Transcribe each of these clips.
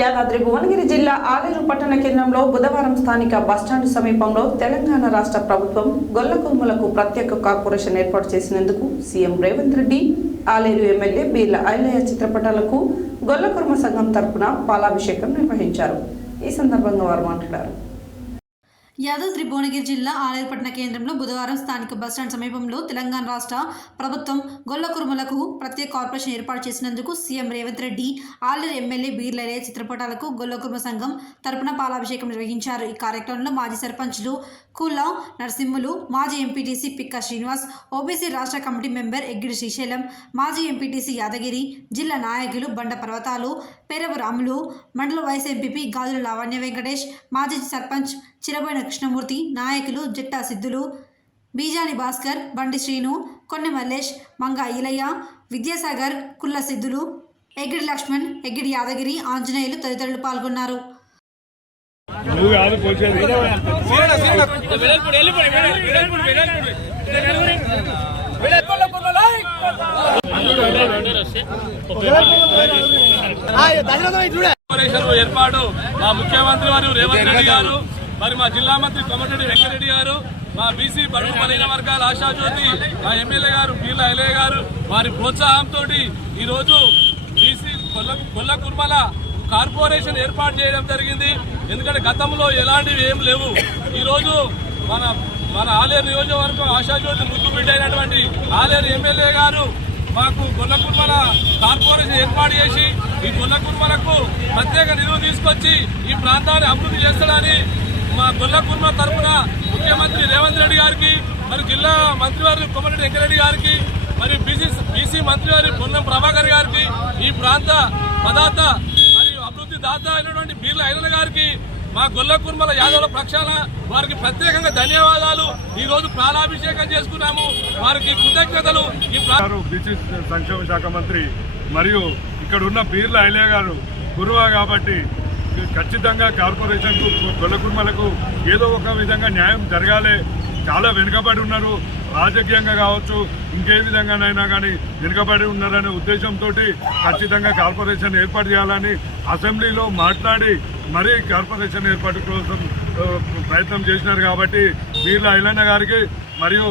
యాదాద్రి భువనగిరి జిల్లా ఆలేరు పట్టణ కేంద్రంలో బుధవారం స్థానిక బస్టాండ్ సమీపంలో తెలంగాణ రాష్ట్ర ప్రభుత్వం గొల్లకుర్మలకు ప్రత్యేక కార్పొరేషన్ ఏర్పాటు చేసినందుకు సీఎం రేవంత్ రెడ్డి, ఆలేరు ఎమ్మెల్యే బీర్ల ఐలయ్య చిత్రపటాలకు గొల్లకుర్మ సంఘం తరపున పాలాభిషేకం నిర్వహించారు. ఈ సందర్భంగా వారు మాట్లాడారు. యాదాద్రి భువనగిరి జిల్లా ఆలేరు పట్టణ కేంద్రంలో బుధవారం స్థానిక బస్టాండ్ సమీపంలో తెలంగాణ రాష్ట్ర ప్రభుత్వం గొల్లకుర్మలకు ప్రత్యేక కార్పొరేషన్ ఏర్పాటు చేసినందుకు సీఎం రేవంత్ రెడ్డి, ఆలేరు ఎమ్మెల్యే బీర్ల ఐలయ్య చిత్రపటాలకు గొల్లకుర్మ సంఘం తరపున పాలాభిషేకం నిర్వహించారు. ఈ కార్యక్రమంలో మాజీ సర్పంచ్లు కుల నరసింహులు, మాజీ ఎంపీటీసీ పిక్క శ్రీనివాస్, ఓబీసీ రాష్ట్ర కమిటీ మెంబర్ ఎగ్గిడి శ్రీశైలం, మాజీ ఎంపీటీసీ యాదగిరి, జిల్లా నాయకులు బండ పర్వతాలు, పేరవ రాములు, మండల వైస్ ఎంపీపీ గాజుల లావణ్య వెంకటేష్, మాజీ సర్పంచ్ చిరబోయిన కృష్ణమూర్తి, నాయకులు జట్టా సిద్ధులు, బీజాని భాస్కర్, బండి శ్రీను, కొన్ని మల్లేష్, మంగ ఈలయ్య, విద్యాసాగర్, కుల్ల సిద్ధులు, ఎగ్గిడి లక్ష్మణ్, ఎగ్గిడి యాదగిరి, ఆంజనేయులు తదితరులు పాల్గొన్నారు. ఏర్పాటు మా ముఖ్యమంత్రి వారు రేవంత్ రెడ్డి గారు, మరి మా జిల్లా మంత్రి కోమటిరెడ్డి వెంకటరెడ్డి గారు, మా బీసీ బడుగు బలహీన వర్గాల ఆశాజ్యోతి మా ఎమ్మెల్యే గారు బీర్ల ఐలయ్య గారు వారి ప్రోత్సాహంతో ఈరోజు బీసీ గొల్లకుర్మల కార్పొరేషన్ ఏర్పాటు చేయడం జరిగింది. ఎందుకంటే గతంలో ఎలాంటివి ఏం లేవు. ఈరోజు మన ఆలేరు నియోజకవర్గం ఆశాజ్యోతి ముద్దు బిడ్డ అయినటువంటి ఆలేరు ఎమ్మెల్యే గారు మాకు గొల్లకుర్మల కార్పొరేషన్ ఏర్పాటు చేసి ఈ గొల్లకుర్మలకు ప్రత్యేక నిధులు తీసుకొచ్చి ఈ ప్రాంతాన్ని అభివృద్ధి చేస్తాడని మా గొల్లకుర్మ తరఫున ముఖ్యమంత్రి రేవంత్ రెడ్డి గారికి, మరి జిల్లా మంత్రివారి కోమటిరెడ్డి వెంకటరెడ్డి గారికి, మరి బీసీ మంత్రివారి పొన్నం ప్రభాకర్ గారికి, ఈ ప్రాంత పదార్థ మరియు అభివృద్ధి దాత అయినటువంటి బీర్ల ఐలయ్య గారికి, మా గొల్లకుర్మల యాదవుల పక్షాన వారికి ప్రత్యేకంగా ధన్యవాదాలు. ఈ రోజు ప్రాణాభిషేకం చేసుకున్నాము. వారికి కృతజ్ఞతలు. బీసీ సంక్షేమ శాఖ మంత్రి మరియు ఇక్కడ ఉన్న బీర్ల ఐలయ్య గారు గురువా కాబట్టి ఖచ్చితంగా కార్పొరేషన్కు గొల్లకుర్మలకు ఏదో ఒక విధంగా న్యాయం జరగాలి. చాలా వెనుకబడి ఉన్నారు, రాజకీయంగా కావచ్చు ఇంకే విధంగానైనా కానీ వెనుకబడి ఉన్నారనే ఉద్దేశంతో ఖచ్చితంగా కార్పొరేషన్ ఏర్పాటు చేయాలని అసెంబ్లీలో మాట్లాడి మరీ కార్పొరేషన్ ఏర్పాటు కోసం ప్రయత్నం చేసినారు. కాబట్టి బీర్ల ఐలయ్య గారికి మరియు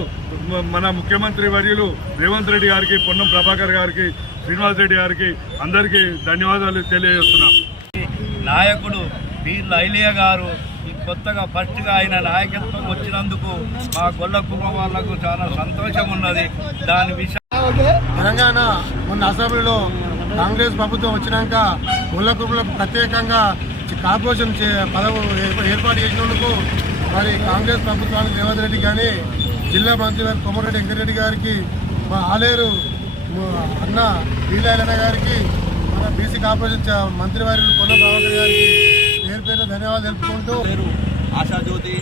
మన ముఖ్యమంత్రి వర్యులు రేవంత్ రెడ్డి గారికి, పొన్నం ప్రభాకర్ గారికి, శ్రీనివాస్ రెడ్డి గారికి అందరికీ ధన్యవాదాలు తెలియజేస్తున్నాం. నాయకుడు బీర్ల ఐలయ్య గారు కొత్తగా ఫస్ట్గా ఆయన నాయకత్వం వచ్చినందుకు మా గొల్లకుర్మ వాళ్లకు చాలా సంతోషం ఉన్నది. దాని విషయం తెలంగాణ మొన్న అసెంబ్లీలో కాంగ్రెస్ ప్రభుత్వం వచ్చినాక గొల్లకుర్మలకు ప్రత్యేకంగా కార్పొరేషన్ ఏర్పాటు చేసినందుకు మరి కాంగ్రెస్ ప్రభుత్వానికి రేవంత్ రెడ్డి కానీ, జిల్లా మంత్రి గారు కోమటిరెడ్డి వెంకటరెడ్డి గారికి, మా ఆలేరు అన్న బీర్ల ఐలయ్య గారికి, మన బీసీ కార్పొరేషన్ మంత్రి వారి పొన్నం ప్రభాకర్ గారికి పేరు పేరు ధన్యవాదాలు తెలుపుకుంటూ ఆశాజ్యోతి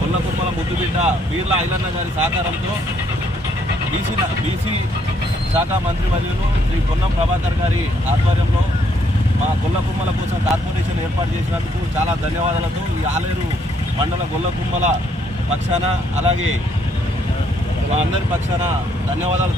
గొల్లకుర్మల ముద్దుబిడ్డ బీర్ల ఐలయ్య గారి సహకారంతో బీసీ శాఖ మంత్రి వర్యులు శ్రీ పొన్నం ప్రభాకర్ గారి ఆధ్వర్యంలో మా గొల్లకుర్మల కోసం కార్పొరేషన్ ఏర్పాటు చేసినందుకు చాలా ధన్యవాదాలతో ఈ ఆలేరు మండల గొల్లకుర్మల పక్షాన అలాగే మా అందరి పక్షాన ధన్యవాదాలు.